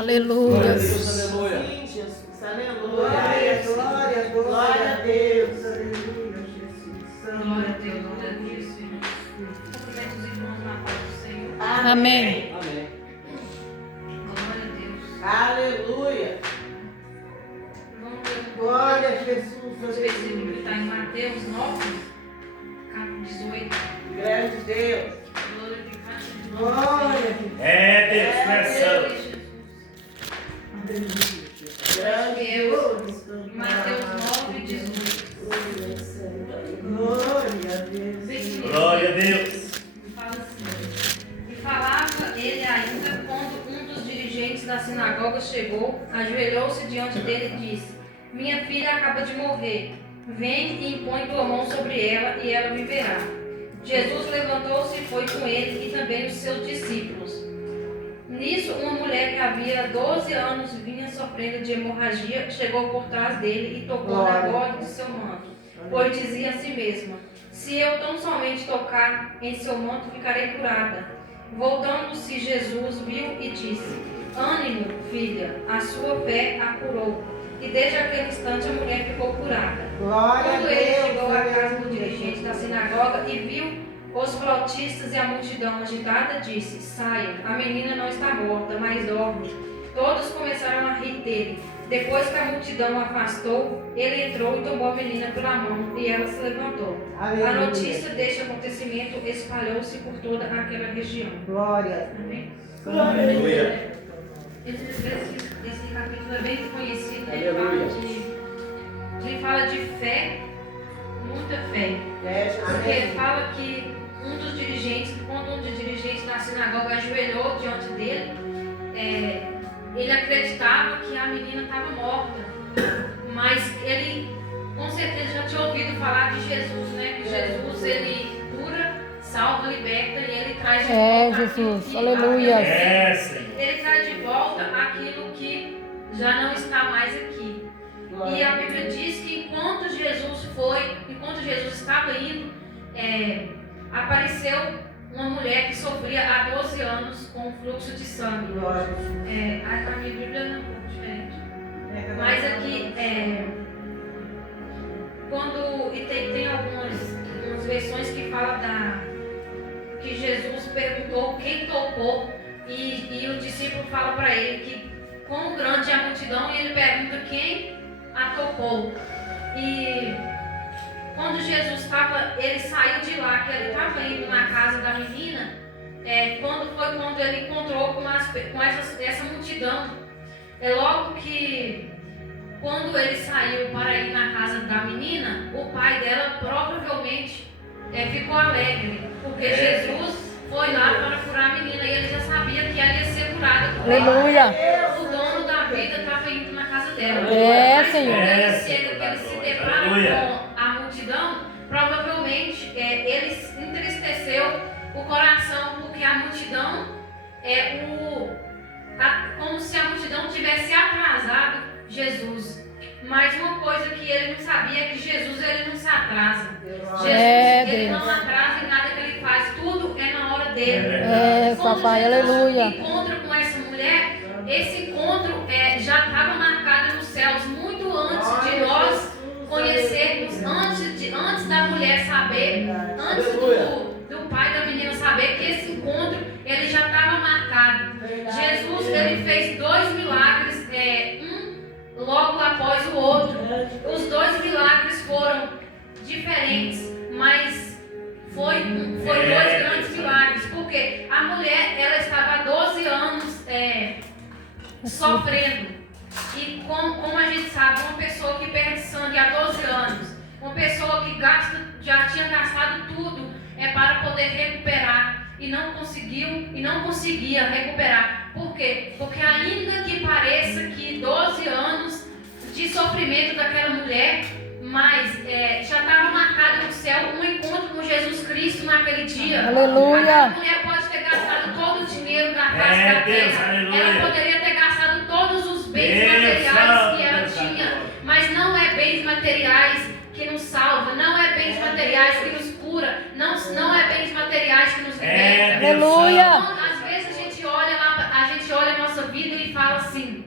Aleluia. Aleluia. Sim, Jesus. Aleluia. Glória a Deus. Aleluia, Jesus. Glória a Deus, glória a Deus, Senhor. Cumprimento os irmãos na paz do Senhor. Amém. Amém. Glória a Deus. Aleluia. Vamos ler Glória a Jesus. os versículos que está em Mateus 9, capítulo 18. Grande Deus. Glorificado seja o nome do Glória a Senhor. Deus. É Deus, começando. Grande Deus. Mateus 9, 18. Glória a Deus. Glória a Deus. Fala assim: e falava ele ainda quando um dos dirigentes da sinagoga chegou, ajoelhou-se diante dele e disse: minha filha acaba de morrer. Vem e impõe tua mão sobre ela e ela viverá. Jesus levantou-se e foi com ele e também os seus discípulos. Nisso, uma mulher que havia 12 anos vinha sofrendo de hemorragia, chegou por trás dele e tocou na borda de seu manto, pois dizia a si mesma: se eu tão somente tocar em seu manto, ficarei curada. Voltando-se, Jesus viu e disse: ânimo, filha, a sua fé a curou. E desde aquele instante a mulher ficou curada. Glória a Quando ele Deus. chegou à casa do Aleluia. dirigente da sinagoga e viu os flautistas e a multidão agitada, disse: saia, a menina não está morta, mas dorme. Todos começaram a rir dele. Depois que a multidão o afastou, ele entrou e tomou a menina pela mão e ela se levantou. Aleluia. A notícia deste acontecimento espalhou-se por toda aquela região. Glória. Amém? Aleluia. Esse capítulo é bem conhecido. Aleluia. Ele fala de fé, muita fé. Porque Amém. fala que um dos dirigentes, quando um dos dirigentes da sinagoga ajoelhou diante dele, ele acreditava que a menina estava morta. Mas ele, com certeza, já tinha ouvido falar de Jesus, né? Que Jesus, ele cura, salva, liberta e ele traz de volta Jesus. aquilo que Aleluia. havia É, Senhor. ele traz de volta aquilo que já não está mais aqui. E a Bíblia diz que enquanto Jesus estava indo, apareceu uma mulher que sofria há 12 anos com fluxo de sangue. Glória. A minha Bíblia é um pouco diferente. Mas aqui, tem algumas versões que falam que Jesus perguntou quem tocou e o discípulo fala para ele que quão grande é a multidão e ele pergunta quem a tocou. E quando Jesus ele saiu de lá, que ele estava indo na casa da menina, quando ele encontrou com essa multidão. Logo que quando ele saiu para ir na casa da menina, o pai dela provavelmente ficou alegre, porque Jesus foi lá para curar a menina e ele já sabia que ela ia ser curada. Aleluia. O dono da vida estava indo na casa dela. É, Mas Senhor. quando ele chega, que ele se depara com a multidão, provavelmente ele entristeceu o coração, porque a multidão como se a multidão tivesse atrasado Jesus. Mas uma coisa que ele não sabia é que Jesus ele não se atrasa. Jesus ele não atrasa em nada que ele faz, tudo é na hora dele. Quando papai, Jesus aleluia. encontra com essa mulher, esse encontro já estava marcado nos céus muito antes de nós conhecermos, antes da mulher saber, antes do pai da menina saber que esse encontro ele já estava marcado. Jesus ele fez 2 milagres, um logo após o outro. Os 2 milagres foram diferentes, mas foi 2 grandes milagres, porque a mulher ela estava há 12 anos sofrendo. E como a gente sabe, uma pessoa que perde sangue há 12 anos, uma pessoa que já tinha gastado tudo para poder recuperar e não conseguia recuperar. Por quê? Porque ainda que pareça que 12 anos de sofrimento daquela mulher, mas já estava marcado no céu um encontro com Jesus Cristo naquele dia. Aleluia. Aquela mulher pode ter gastado todo o dinheiro da face da terra. Ela poderia ter gastado todos os bens materiais que ela tinha, mas não é bens materiais que nos salva, não é bens materiais que nos cura, não é bens materiais que nos liberta. Aleluia. Então, às vezes a gente olha nossa vida e fala assim,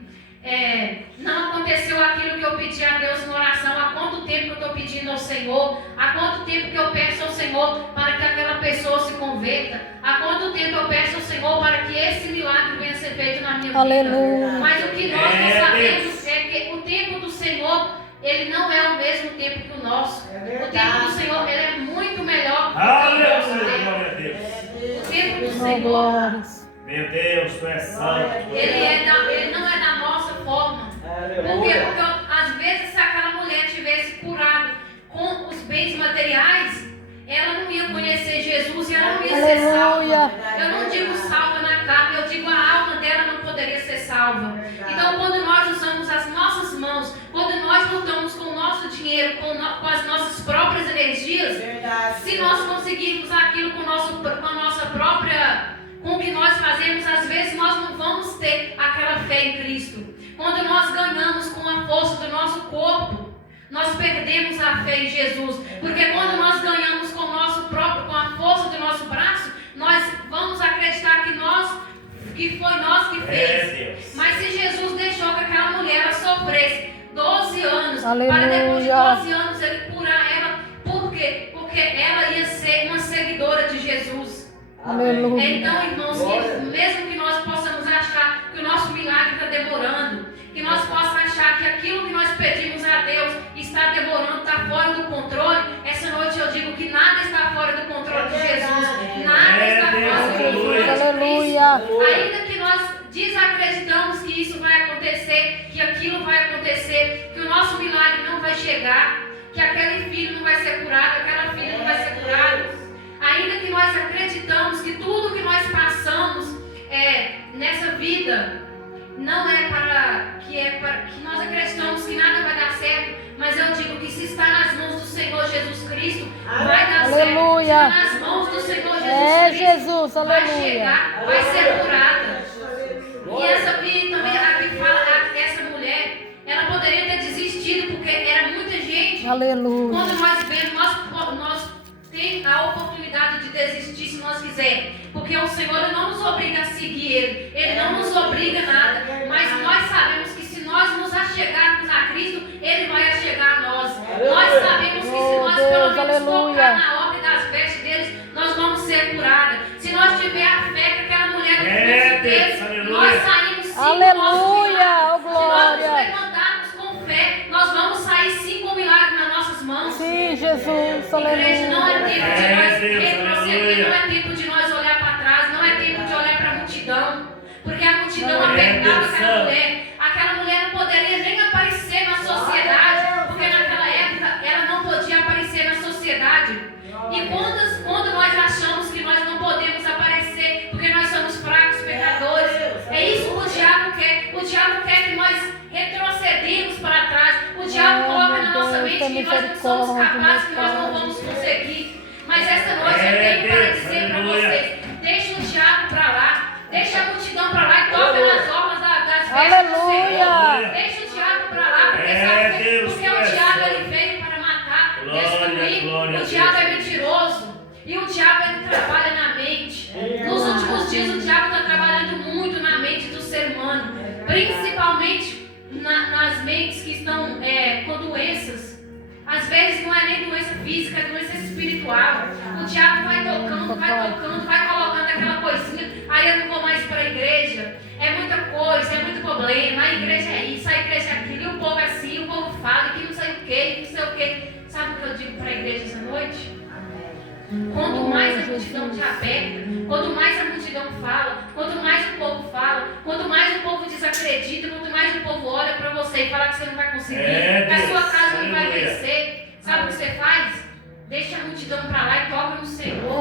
não aconteceu aquilo que eu pedi a Deus na oração, há quanto tempo que eu estou pedindo ao Senhor, há quanto tempo que eu peço ao Senhor para que aquela pessoa se converta, há quanto tempo eu peço ao Senhor para que esse milagre venha a ser feito na minha Aleluia. vida. Mas o que nós não sabemos é que o tempo do Senhor, ele não é o mesmo tempo que o nosso. O tempo do Senhor, ele é muito melhor do que o Aleluia, nosso tempo. glória a Deus. O tempo do Oh, Senhor, glórias. Meu Deus, tu és santo. ele não é da nossa forma. Por quê? Porque às vezes se aquela mulher tivesse curado com os bens materiais, ela não ia conhecer Jesus e ela não ia ser salva. Aleluia. Eu não digo salva na carne, eu digo a alma dela não poderia ser salva. Então quando nós usamos as nossas mãos, quando nós lutamos com o nosso dinheiro, com as nossas próprias energias, se nós conseguirmos aquilo com a nossa própria, com o que nós fazemos, às vezes nós não vamos ter aquela fé em Cristo. Quando nós ganhamos com a força do nosso corpo, nós perdemos a fé em Jesus. Porque quando nós ganhamos com o nosso próprio, com a força do nosso braço, nós vamos acreditar que foi nós que fez. Deus. Mas se Jesus deixou que aquela mulher ela sofresse 12 anos, Aleluia. para depois de 12 anos ele curar ela, por quê? Porque ela ia ser uma seguidora de Jesus. Aleluia. Então, irmãos, mesmo que nós possamos achar que o nosso milagre está demorando, que nós possamos achar que aquilo que nós pedimos a Deus está demorando, está fora do controle, essa noite eu digo que nada está fora do controle de Jesus. Nada está fora do controle de Aleluia. Cristo. Ainda que nós desacreditamos que isso vai acontecer, que aquilo vai acontecer, que o nosso milagre não vai chegar, que aquele filho não vai ser curado, aquela filha não vai ser curada. Ainda que nós acreditamos que tudo que nós passamos nessa vida não é para que nós acreditamos que nada vai dar certo, mas eu digo que se está nas mãos do Senhor Jesus Cristo, vai dar Aleluia. certo. Se está nas mãos do Senhor Jesus É, Cristo, Jesus, vai aleluia. chegar, vai ser curada. E essa vida também, aqui fala, essa mulher, ela poderia ter desistido porque era muita gente. Aleluia. Quando nós vemos, nós temos a oportunidade de desistir se nós quisermos. Porque o Senhor ele não nos obriga a seguir Ele. Ele não nos obriga a nada. Mas nós sabemos que se nós nos achegarmos a Cristo, Ele vai achegar a nós. Nós sabemos que se nós pelo menos tocar na obra das vestes deles, nós vamos ser curadas. Se nós tivermos a fé que aquela mulher do teve, nós saímos sim Aleluia, com o nosso milagre. oh, Se nós nos glória. levantarmos com fé, nós vamos sair sim com o milagre nas nossas mãos. Sim, Jesus, Igreja, não é aleluia. tempo de nós Deus, retroceder, aleluia. não é tempo de nós olhar para trás, não é tempo de olhar para a multidão, porque a multidão Amém, apertava Deus aquela santo. mulher. Aquela mulher não poderia nem aparecer na sociedade, porque naquela época ela não podia aparecer na sociedade. E quando nós achamos que nós não podemos aparecer, porque nós somos fracos, pecadores, é isso que o diabo quer. O diabo quer que nós retrocedemos para trás. O diabo coloca na nossa mente que nós não somos capazes, que nós não vamos conseguir. Mas essa noite eu tenho para dizer para vocês: deixa o diabo para lá, deixa a multidão para lá e toca nas orlas das vestes do Senhor. Aleluia. Deixa o diabo para lá, porque o diabo ele veio para matar, destruir. glória a O Deus. diabo é mentiroso. E o diabo ele trabalha na mente. Nos últimos dias o diabo está trabalhando muito na mente do ser humano, principalmente nas mentes que estão com doenças. Às vezes não é nem doença física, é doença espiritual. O diabo vai tocando, vai colocando aquela coisinha. Aí eu não vou mais para a igreja. É muita coisa, é muito problema. A igreja é isso, a igreja é aquilo. E o povo é assim, o povo fala que não sei o que, não sei o que. Sabe o que eu digo para a igreja essa noite? Quanto mais a multidão te aperta, quanto mais a multidão fala, quanto mais o povo fala, quanto mais o povo desacredita, quanto mais o povo olha para você e fala que você não vai conseguir, que a sua casa não vai vencer, sabe o que você faz? Deixa a multidão para lá e toca no Senhor.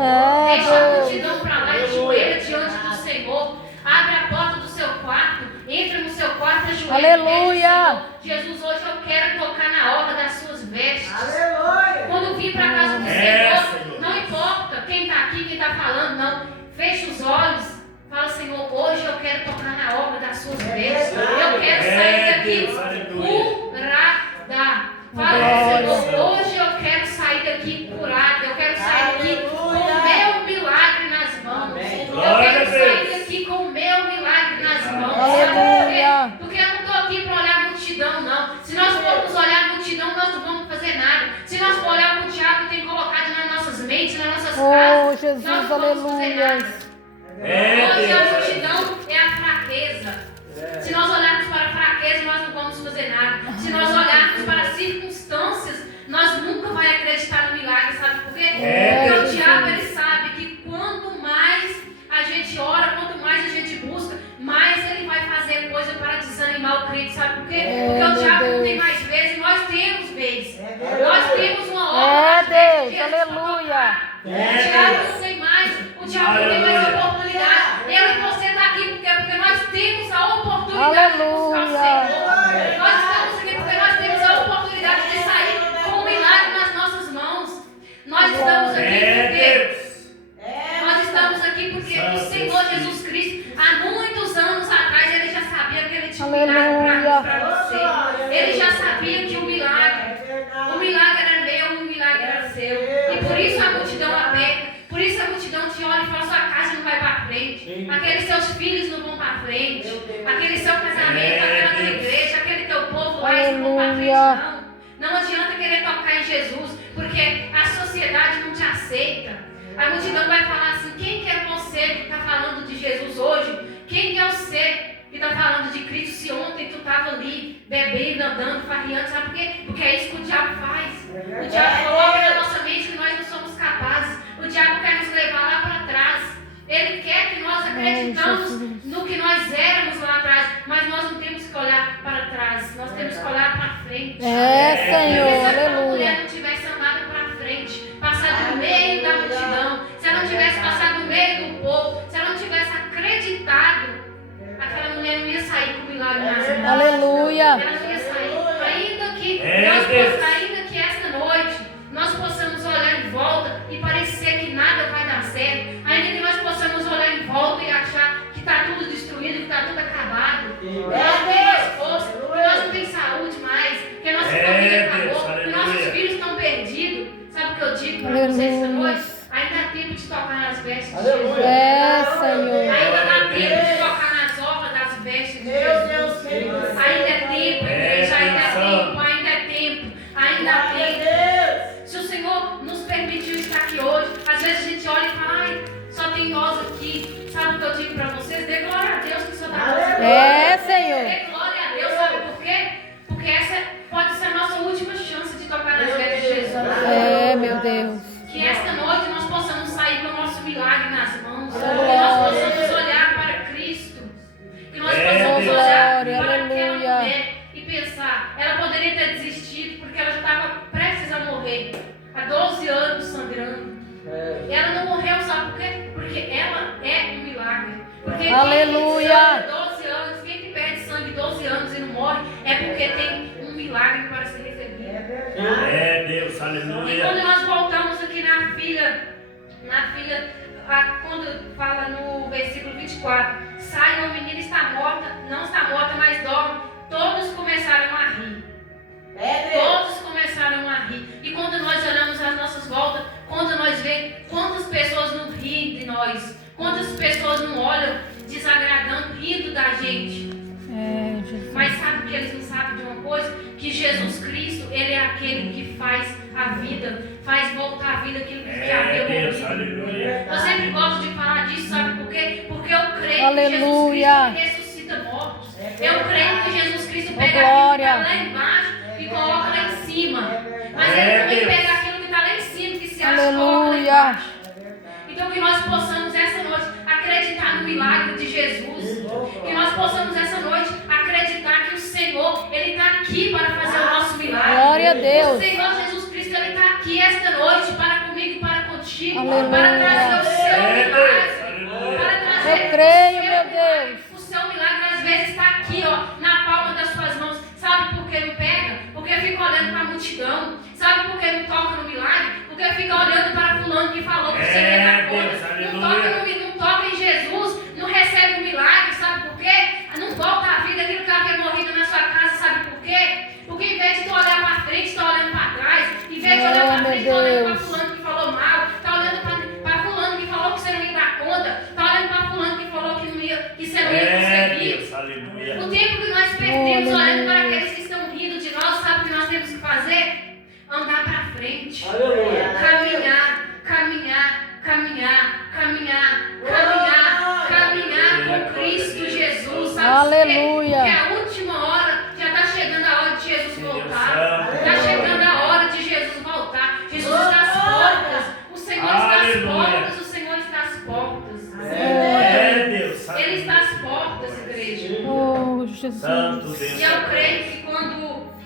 Deixa a multidão para lá e ajoelha diante do Senhor. Abre a porta do seu quarto, entra no seu quarto e ajoelha. Aleluia. Jesus, hoje eu quero tocar na orla das suas vestes. Aleluia. Quando vir para a casa do Senhor, não importa quem está aqui, quem está falando, não. Fecha os olhos. Fala, Senhor, hoje eu quero tocar na obra das suas vestes. Eu quero sair daqui curada. Fala, Senhor, hoje eu quero sair daqui curada. Eu quero sair daqui com o meu milagre nas mãos. Eu quero sair daqui com o meu milagre nas mãos. multidão, não. Se nós formos olhar a multidão, nós não vamos fazer nada. Se nós for olhar o que o diabo tem colocado nas nossas mentes, nas nossas casas, Jesus, nós não vamos fazer aleluia. nada. Hoje a multidão é a fraqueza. Se nós olharmos para a fraqueza, nós não vamos fazer nada. Se nós olharmos para as circunstâncias, nós nunca vamos acreditar no milagre, sabe por quê? Porque o diabo, ele sabe que quanto mais a gente ora, quanto mais a gente busca, mais ele vai fazer coisa para desanimar o crente, sabe por quê? Porque o diabo não tem mais vez e nós temos vez. Nós temos uma obra. Deus, aleluia. O diabo não tem mais, o diabo não tem mais oportunidade. Eu e você está aqui porque nós temos a oportunidade de buscar o Senhor. Nós estamos aqui porque nós temos a oportunidade de sair com um milagre nas nossas mãos. Nós estamos aqui porque o Senhor Jesus Cristo, há muitos anos atrás, ele já sabia que ele tinha um milagre para você. Ele já sabia que o milagre era meu, o milagre era seu. E por isso a multidão aperta. Por isso a multidão te olha e fala: sua casa não vai para frente, aqueles seus filhos não vão para frente, aquele seu casamento, aquela tua igreja, aquele teu povo lá, eles não vão para frente, não. Não adianta querer tocar em Jesus, porque a sociedade não te aceita. A multidão vai falar assim: quem que é você que está falando de Jesus hoje? Quem que é você que está falando de Cristo se ontem tu estava ali bebendo, andando, farriando? Sabe por quê? Porque é isso que o diabo faz. O diabo coloca na nossa mente que nós não somos capazes. O diabo quer nos levar lá para trás. Ele quer que nós acreditamos no que nós éramos lá atrás. Mas nós não temos que olhar para trás. Nós temos que olhar para frente. Senhor, Porque se aquela aleluia. mulher não tivesse andado para frente, passado no meio da multidão, se ela não tivesse passado no meio do povo, se ela não tivesse acreditado, aquela mulher não ia sair com o milagre nas mãos. Aleluia. Ela não ia sair. Ainda que esta noite nós possamos olhar em volta e parecer que nada vai dar certo, ainda que nós possamos olhar em volta e achar que está tudo destruído, que está tudo acabado, que nós não temos mais força, que nós não temos saúde mais, que a nossa família acabou, que nossos filhos estão perdidos. Sabe o que eu digo para vocês esta noite? Ainda há tempo de tocar nas vestes de Jesus. Senhor. Ainda dá tempo de tocar nas orlas das vestes de Jesus. Ainda é tempo, igreja, ainda é tempo, ainda é tempo, ainda há tempo. Se o Senhor nos permitiu estar aqui hoje, às vezes a gente olha e fala: ai, só tem nós aqui. Sabe o que eu digo para vocês? Dê glória a Deus que o Senhor está fazendo. Senhor. Dê glória a Deus, sabe por quê? Porque essa pode ser a nossa última chance de tocar nas vestes de Jesus. Meu Deus. Que esta noite nós possamos sair com o nosso milagre nas mãos. Que nós possamos olhar para Cristo. Que nós possamos olhar para aquela mulher e pensar: ela poderia ter desistido porque ela já estava prestes a morrer. Há 12 anos sangrando. E ela não morreu, sabe por quê? Porque ela é um milagre. Porque Aleluia. quem tem 12 anos, quem que perde sangue 12 anos e não morre, é porque tem um milagre para ser recebido. Deus, E aleluia. quando nós voltamos aqui na filha, quando fala no versículo 24: sai, o menino está morta, não está morta, mas dorme. Todos começaram a rir. Todos começaram a rir. E quando nós olhamos às nossas voltas, quando nós vemos quantas pessoas não riem de nós, quantas pessoas não olham desagradando, rindo da gente. Mas sabe que eles não sabem de uma coisa? Que Jesus Cristo, Ele é aquele que faz a vida, faz voltar a vida aquilo que já havia morrido. Eu sempre gosto de falar disso, sabe por quê? Porque eu creio Aleluia. que Jesus Cristo ressuscita mortos. Eu creio que Jesus Cristo Oh, pega aquilo que glória. está lá embaixo e coloca lá em cima. Mas Ele também pega aquilo que está lá em cima, que se acha e coloca lá Aleluia. embaixo. Então que nós possamos essa noite acreditar no milagre de Jesus. Que nós possamos essa noite acreditar que o Senhor, Ele está aqui para fazer o nosso milagre. Glória a Deus. O Senhor Jesus Cristo, Ele está aqui esta noite para comigo e para contigo. Aleluia. Para trazer o seu milagre. Para trazer Eu creio, o seu meu milagre. Deus. O seu milagre às vezes está aqui, ó, na palma das suas mãos. Sabe por que não pega? Porque fica olhando para a multidão. Sabe por que não toca no milagre? Porque fica olhando para fulano que falou que você ia dar conta. Não toca em Jesus, não recebe o milagre. Sabe por quê? Não volta a vida aquilo que havia morrido na sua casa. Sabe por quê? Porque em vez de tu olhar para frente, tu olhando para trás. Em vez de olhar para frente, tu olhando para fulano que falou mal. Tá olhando para fulano que falou que você não ia dar conta. Tá olhando para fulano que falou que você não ia conseguir. Deus, aleluia. O tempo que nós Aleluia. Caminhar, caminhar, caminhar, caminhar, caminhar, caminhar com Cristo Jesus. Sabe por quê? Aleluia. Porque a última hora, já está chegando a hora de Jesus voltar. Está chegando a hora de Jesus voltar. Jesus está às portas. O Senhor está às portas. O Senhor está às portas. É, Deus. Ele está às portas, igreja. Oh, Jesus. Santo Deus. E eu creio que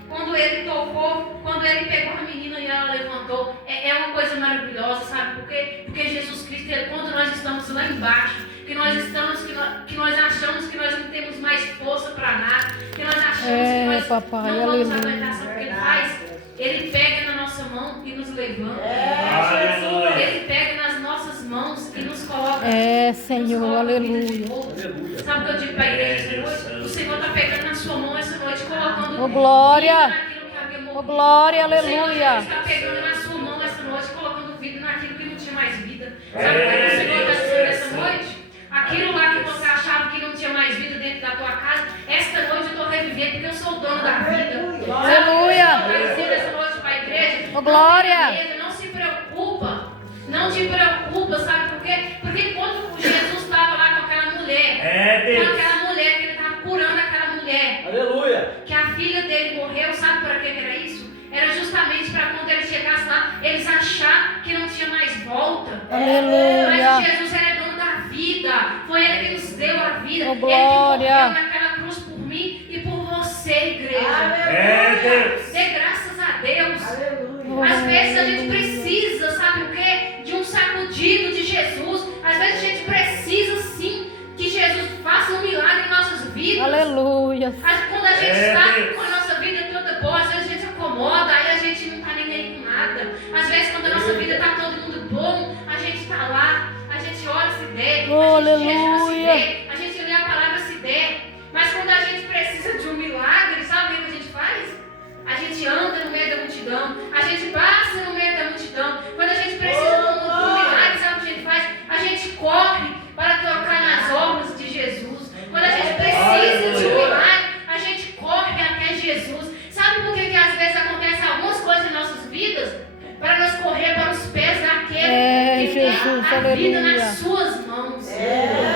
quando ele tocou, quando ele pegou a menina e ela levantou, é uma coisa maravilhosa, sabe por quê? Porque Jesus Cristo, quando nós estamos lá embaixo, que nós achamos que nós não temos mais força para nada, que nós achamos que nós papai, não vamos aleluia. aguentar, sabe o que ele faz? Ele pega na nossa mão e nos levanta. Aleluia. Ele pega nas nossas mãos e nos coloca. Senhor, nos coloca aleluia. vida de novo. Sabe o que eu digo para a igreja hoje? O Senhor está pegando na sua mão essa noite, colocando Oh, glória. vida naquilo que havia morrido. Oh, glória, O Senhor aleluia. está pegando na sua mão essa noite, colocando vida naquilo que não tinha mais vida. Sabe o que o Senhor está dizendo essa noite? Aquilo lá que você achava que não tinha mais vida dentro da tua casa, esta noite eu estou revivendo porque eu sou o dono da vida. Aleluia. Vai dizer essa noite para a igreja. Oh, glória. Não tenha medo, não se preocupa. Não te preocupa, sabe por quê? Porque quando Jesus estava lá com aquela mulher, É, com Deus. aquela mulher, que ele estava curando aquela mulher, Aleluia. que a filha dele morreu, sabe para que era isso? Era justamente para quando ele chegasse lá, eles achar que não tinha mais volta. Aleluia. Mas Jesus era dono da vida. Foi ele que nos deu a vida. Oh, Ele que glória. morreu naquela cruz por mim e por você, igreja. É, Deus. Dê graças a Deus. Aleluia. Às vezes a gente precisa, sabe o quê? De um sacudido de Jesus. Às vezes a gente precisa sim que Jesus faça um milagre em nossas vidas. Aleluia. Quando a gente É, está Deus. com a nossa vida toda boa, às vezes a gente se acomoda, aí a gente não está nem aí com nada. Às vezes quando a nossa vida está todo mundo bom, a gente está lá, a gente ora se der, Oh, a gente jejua se aleluia. der, a gente lê a palavra se der. Mas quando a gente precisa de um milagre, sabe o que a gente faz? A gente anda no meio da multidão, a gente passa no meio da multidão. Quando a gente precisa de um milagre, sabe o que a gente faz? A gente corre para tocar nas obras de Jesus. Quando a gente precisa de um milagre, a gente corre até Jesus. Sabe por que às vezes acontecem algumas coisas em nossas vidas? Para nós correr para os pés daquele que Jesus, tem a vida aleluia. nas suas mãos.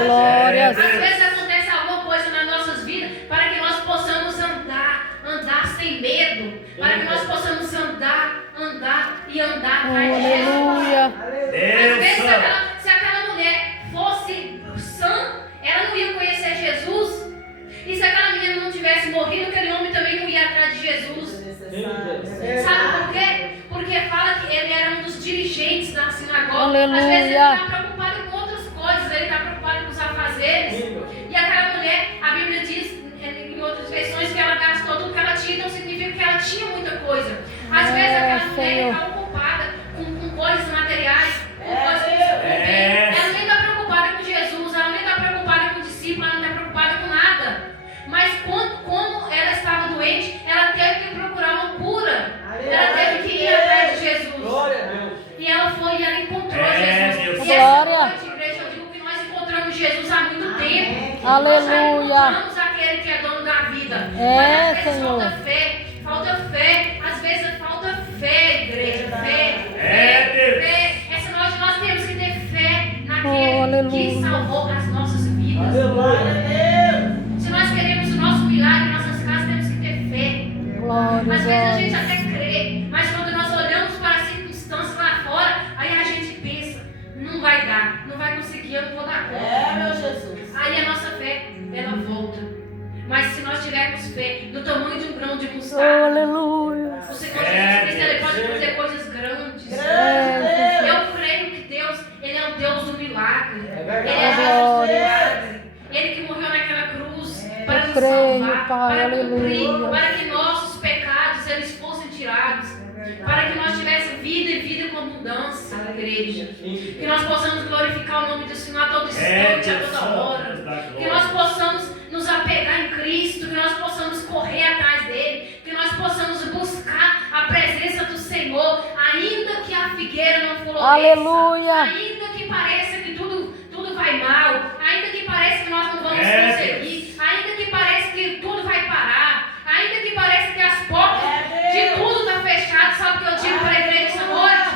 Glórias. Às vezes acontece alguma coisa nas nossas vidas para que nós possamos andar sem medo, para que nós possamos andar e andar Oh, atrás de Jesus. aleluia. Às Deus. vezes, Santo. se aquela mulher fosse sã, ela não ia conhecer Jesus. E se aquela menina não tivesse morrido, aquele homem também não ia atrás de Jesus. Sabe por quê? Porque fala que ele era um dos dirigentes da sinagoga. Aleluia. Às vezes ele está preocupado com outras coisas, ele está preocupado com os afazeres. E aquela mulher, a Bíblia diz em outras versões que ela gastou tudo que ela tinha, então significa que ela tinha muita coisa. Às vezes aquela mulher Senhor. está ocupada com coisas materiais, com coisas que ela nem está preocupada com Jesus, ela nem está preocupada com o discípulo, ela não está preocupada com nada. Mas como ela estava doente, ela teve que procurar uma cura. Ela teve que ir atrás de Jesus. Glória a Deus. E ela foi e ela encontrou É, Jesus. Deus. E essa Glória. noite, igreja, eu digo que nós encontramos Jesus há muito tempo. Aleluia. Nós já encontramos aquele que é dono da vida. É, Mas às vezes Senhor. falta fé. Falta fé. Às vezes falta fé, igreja. Fé. É, Deus. Fé. Essa noite nós temos que ter fé Oh, naquele aleluia. que salvou as nossas vidas. Aleluia. Se nós queremos o nosso milagre em nossas casas, temos que ter fé. Glória, Às vezes a gente glória. até crê, mas quando nós olhamos para as circunstâncias lá fora, aí a gente pensa, não vai dar, não vai conseguir, eu não vou dar conta. meu Jesus. Aí a nossa fé, ela volta. Mas se nós tivermos fé do tamanho de um grão de Oh, mostarda, aleluia. o Senhor Jesus Cristo, ele pode fazer coisas grandes. É, Eu creio que Deus, ele é o Deus do milagre. Ele é o Deus do glória. milagre. Ele que morreu naquela cruz para nos creio, salvar, Pai, para cumprir, aleluia. para que nossos pecados eles fossem tirados, para que nós tivéssemos vida e vida com abundância, igreja. Que nós possamos glorificar o nome do Senhor a todo instante, a toda hora. Que nós possamos nos apegar em Cristo, que nós possamos correr atrás dele, que nós possamos buscar a presença do Senhor, ainda que a figueira não floresça, Aleluia. ainda que pareça que tudo vai mal, ainda que pareça que nós não vamos conseguir, ainda que pareça que tudo vai parar, ainda que pareça que as portas de tudo estão fechadas. Sabe o que eu digo para a igreja essa noite?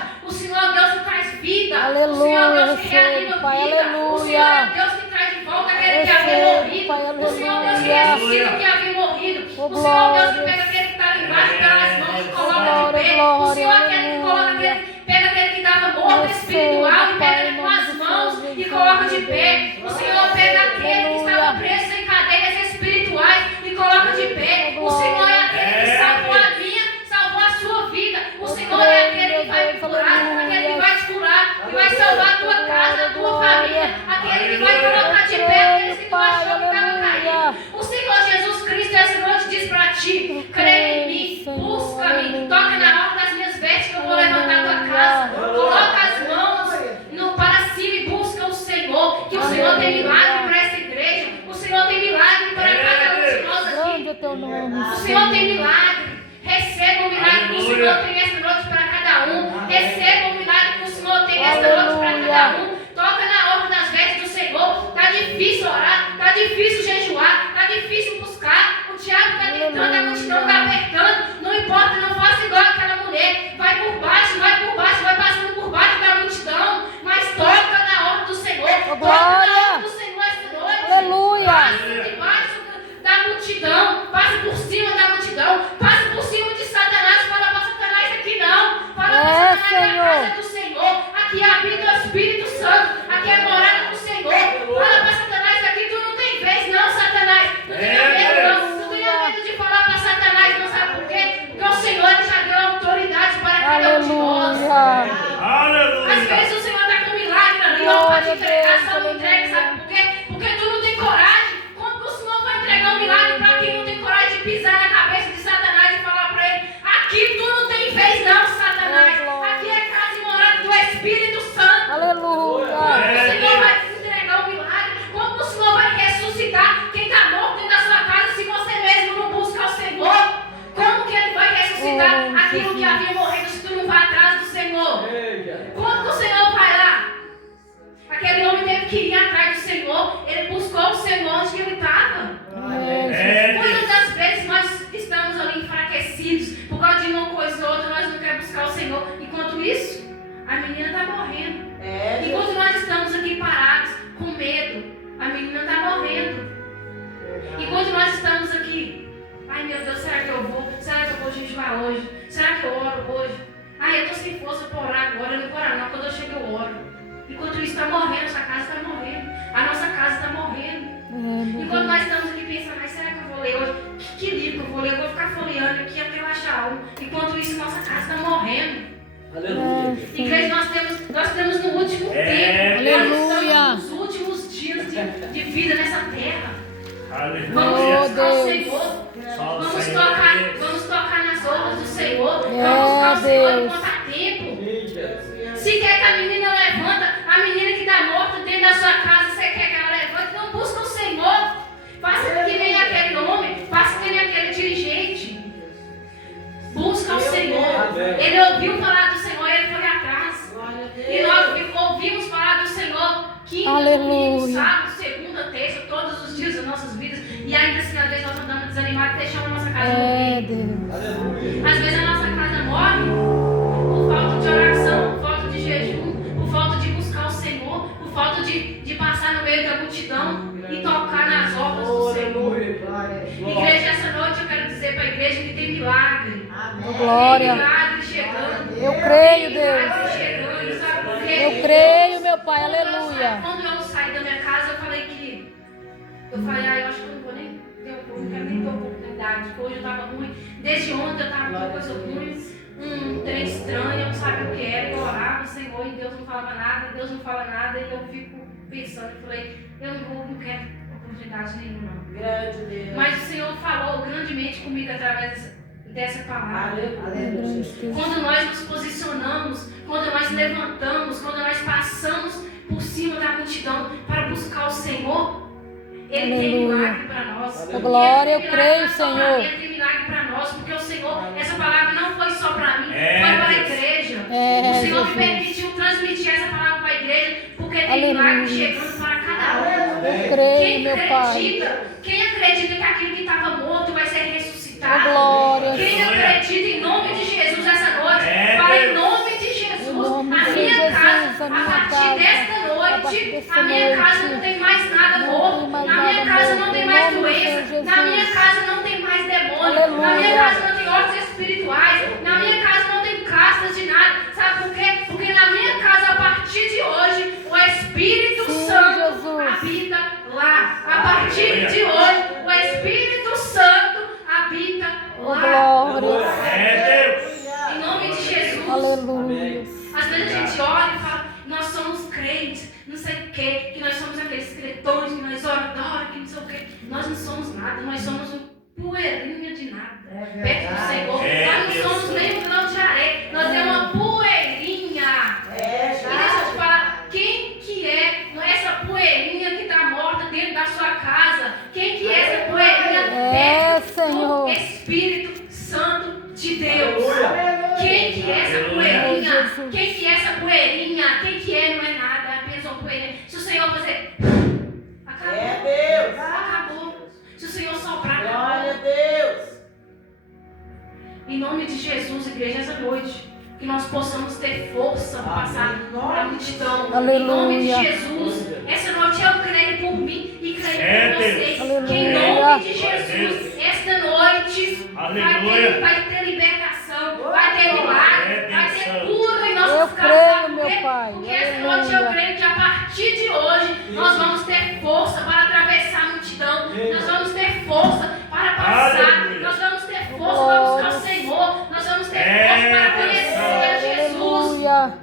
aquele que havia morrido. Oh, O Senhor, Deus, que glória. pega aquele que está lá embaixo pelas mãos e coloca Glória, de pé. O glória, Senhor, aquele que coloca aleluia. pega aquele que estava morto espiritual e pega ele com as mãos e coloca de pé. O Senhor pega aquele que estava preso em cadeias espirituais e coloca de pé. O Senhor é aquele que salvou a minha, salvou a sua vida. O Senhor é aquele que vai me curar, aquele que vai te curar, que vai salvar a tua casa, a tua família, aquele que vai colocar de pé aqueles que tu achou que estava caído. O Senhor Jesus Cristo essa noite diz para ti: crê em mim, busca-me, toca na hora das minhas vestes que eu vou levantar a tua casa, coloca as mãos para cima e busca o Senhor, que o Senhor tem milagre para essa igreja, o Senhor tem milagre para cada um de nós aqui. Grande é o teu nome, O Senhor tem milagre. Receba o milagre que o Senhor tem essa noite para cada um. Receba o milagre que o Senhor tem essa noite para cada um. Toca na ordem das vestes do Senhor. Está difícil orar, está difícil jejuar, está difícil buscar. O diabo está tentando, a multidão está apertando. Não importa, não faça igual aquela mulher. Vai por baixo, vai passando por baixo da multidão. Mas toca na ordem do Senhor. Toca na ordem do Senhor essa noite. Aleluia. Passa debaixo da multidão, passa por cima da multidão, passa por cima de Satanás. Fala para Satanás aqui não, fala para Satanás na casa do Senhor. Aqui habita o Espírito Santo, aqui é a morada do Senhor. Fala para Satanás aqui: tu não tem vez não, Satanás. Não tenha medo não, não tenha medo de falar para Satanás, não sabe por quê? Porque o Senhor já deu autoridade para cada um de nós. Aleluia. Às vezes o Senhor está com milagre ali, não pode entregar, só não entrega, sabe por quê? Porque tu não tem coragem. Como que o Senhor vai entregar um milagre para quem não tem coragem de pisar na cabeça de Satanás e falar para ele: aqui tu não tem vez não, Satanás. Aqui é casa e morada do Espírito Santo. Aleluia. O Senhor vai te entregar um milagre. Como o Senhor vai ressuscitar quem está morto dentro da sua casa se você mesmo não busca o Senhor? Como que Ele vai ressuscitar aquilo que havia morrido se tu não vai atrás do Senhor? Como que o Senhor vai lá? Aquele homem teve que ir atrás do Senhor. Ele buscou o Senhor onde que ele estava. Quantas das vezes nós estamos ali enfraquecidos por causa de uma coisa ou outra, nós não queremos buscar o Senhor. Enquanto isso, a menina está morrendo. Enquanto nós estamos aqui parados, com medo, a menina está morrendo. Enquanto nós estamos aqui: ai meu Deus, será que eu vou? Será que eu vou jejuar hoje? Será que eu oro hoje? Ai, eu estou sem força para orar agora. Eu não vou orar não, quando eu chego eu oro. Enquanto isso está morrendo, essa casa está morrendo, a nossa casa está morrendo. Enquanto nós estamos aqui pensando: mas será que eu vou ler hoje? Que livro que eu vou ler? Eu vou ficar folheando aqui até eu achar um. Enquanto isso, nossa casa está morrendo. Aleluia. Igreja, nós temos no último tempo. Nós estamos nos últimos dias de vida nessa terra. Vamos buscar o Senhor. Vamos tocar nas obras do Senhor. Vamos buscar o Senhor enquanto há tempo. Se quer que a menina levanta, a menina que está morta dentro da sua casa, você quer que ela levante, então busca o Senhor. Faça que nem aquele homem, faça que nem aquele dirigente. Busca o Senhor. Ele ouviu falar do Senhor e ele foi atrás. E nós ouvimos falar do Senhor quinta, domingo, sábado, segunda, terça, todos os dias das nossas vidas. E ainda assim, às vezes nós andamos desanimados e deixamos a nossa casa morrer. Às vezes a nossa casa morre por falta de oração, por falta de jejum, por falta de buscar o Senhor, por falta de passar no meio da multidão e tocar nas obras do Senhor. Igreja, essa noite eu quero dizer para a igreja que tem milagre. Glória. Tem milagre chegando. Eu creio, Tem milagre Deus. chegando, sabe por quê? Eu creio, meu Pai. Aleluia. Quando eu saí da minha casa, eu falei: eu acho que eu não vou nem ter não quero nem ter oportunidade, porque hoje eu estava ruim. Desde ontem eu estava com uma coisa ruim, um trem estranho, eu não sabia o que era. Eu orava o Senhor e Deus não falava nada, Deus não fala nada, e eu fico pensando, eu falei: eu não quero oportunidade nenhuma. Grande Deus. Mas o Senhor falou grandemente comigo através dessa palavra. Quando nós nos posicionamos, quando nós levantamos, quando nós passamos por cima da multidão para buscar o Senhor, Ele tem milagre para nós. Glória, eu creio, Senhor. Ele tem milagre para nós, porque o Senhor, essa palavra não foi só para mim, foi para a igreja. O Senhor me permitiu transmitir essa palavra para a igreja, porque tem milagre chegando para cada um. Eu creio, meu Pai. Quem acredita que aquilo que estava morto vai ser ressuscitado? Glória. Quem acredita em nome de Jesus essa noite, fala em nome de Jesus. A minha casa, a partir desta noite, a minha casa não tem mais nada morto. Na minha casa não tem mais mais nome do Senhor doença. Jesus. Na minha casa não tem mais demônio. Aleluia. Na minha casa não tem ordens espirituais. Na minha casa não tem castas de nada. Sabe por quê? Porque na minha casa, a partir de hoje, o Espírito Sim, Santo Jesus. habita lá. A partir de hoje, o Espírito Santo habita Oh, lá. glória. É Deus. Em nome de Jesus. Aleluia. Às vezes a gente olha e fala, nós somos crentes, não sei o quê, que nós somos aqueles cretores, que nós oradores, que não sei o quê. Nós não somos nada, nós somos um poeirinha de nada. Perto do Senhor. Nós não somos nem um grão de areia, nós é uma poeirinha. E deixa eu te falar, quem que é essa poeirinha que está morta dentro da sua casa? Quem que é essa poeirinha perto Senhor. do Espírito Santo de Deus? Quem que é essa poeirinha? Jesus. Quem que é essa poeirinha? Quem que é? Não é nada, é apenas uma poeirinha. Se o Senhor fazer, acabou. É Deus. Acabou. Se o Senhor soprar, Glória a acabou. Deus. Em nome de Jesus, igreja, essa noite, que nós possamos ter força para passar para a multidão. Aleluia. Em nome de Jesus, essa noite eu creio por mim e creio por vocês. Deus. Que em Aleluia. nome de Jesus, esta noite Aleluia. vai ter libertação, vai ter milagre, vai ter cura em Eu nossas creio, casas. meu Pai. Porque esta noite eu Aleluia. creio que a partir de hoje nós vamos ter força para atravessar a multidão. Nós vamos ter força para passar. Aleluia. Nós vamos ter força para buscar o Senhor. Nós vamos ter força para conhecer a Jesus. Aleluia.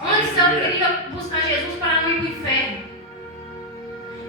Antes eu queria buscar Jesus para não ir para o inferno.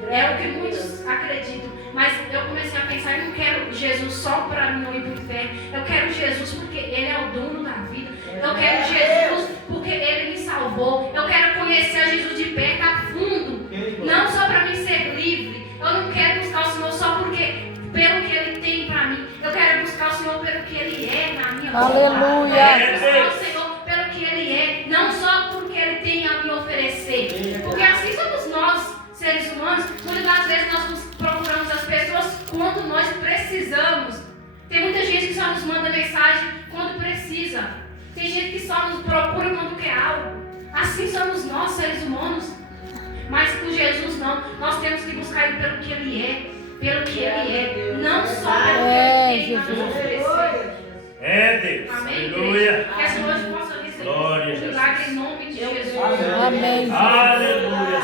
É o que muitos acreditam. Mas eu comecei a pensar, eu não quero Jesus só para não ir para o inferno. Eu quero Jesus porque Ele é o dono da vida. Eu quero Jesus porque Ele me salvou. Eu quero conhecer a Jesus de perto, a fundo. Não só para mim ser livre. Eu não quero buscar o Senhor só porque pelo que Ele tem para mim. Eu quero buscar o Senhor pelo que Ele é na minha vida. Aleluia. Eu quero buscar o Senhor pelo que Ele é, não só porque Ele tem a me oferecer. Porque assim somos nós, seres humanos. Muitas das vezes nós procuramos as pessoas quando nós precisamos. Tem muita gente que só nos manda mensagem quando precisa. Tem gente que só nos procura quando quer algo. Assim somos nós, seres humanos. Mas com Jesus não. Nós temos que buscar Ele pelo que Ele é. Pelo que Ele é. Não só pelo que Ele tem a nos oferecer. É Deus. Amém, Aleluia. igreja? Que essa noite possa receber Glória a um milagre Jesus. em nome de Jesus. Amém. Aleluia.